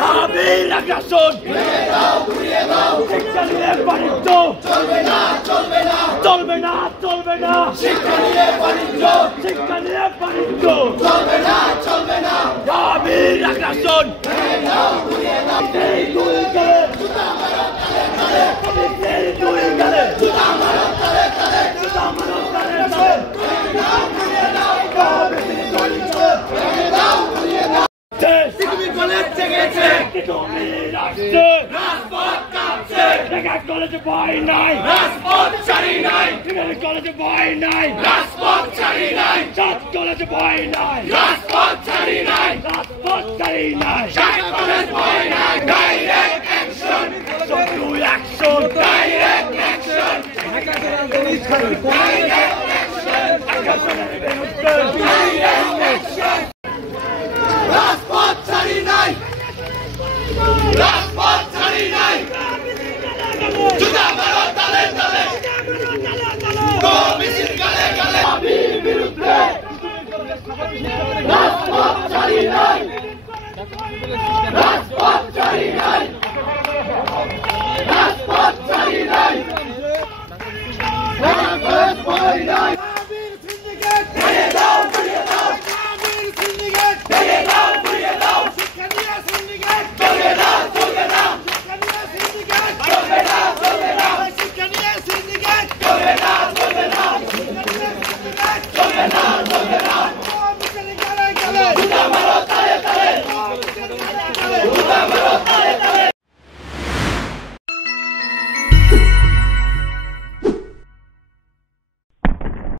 দাবির আগ্রাসন শিক্ষা নিয়ে বাণিজ্য চলবে না চলবে না চলবে না চলবে না শিক্ষা নিয়ে বাণিজ্য চলবে না চলবে না দাবির আগ্রাসন কলেজে ভয় নাই রাজপথ ছাড়ি নাই কলেজে ভয় নাই রাজপথ ছাড়ি নাই কলেজে ভয় নাই রাজপথ ছাড়ি নাই রাজপথ ছাড়ি নাই কলেজ ভয় নাই direct action to action direct action রাজপথ ছাড়ি নাই রাজপথ ছাড়ি নাই জুতা মারো তালে তালে মিছিল গালে গালে দাবির বিরুদ্ধে রাজপথ ছাড়ি নাই রাজপথ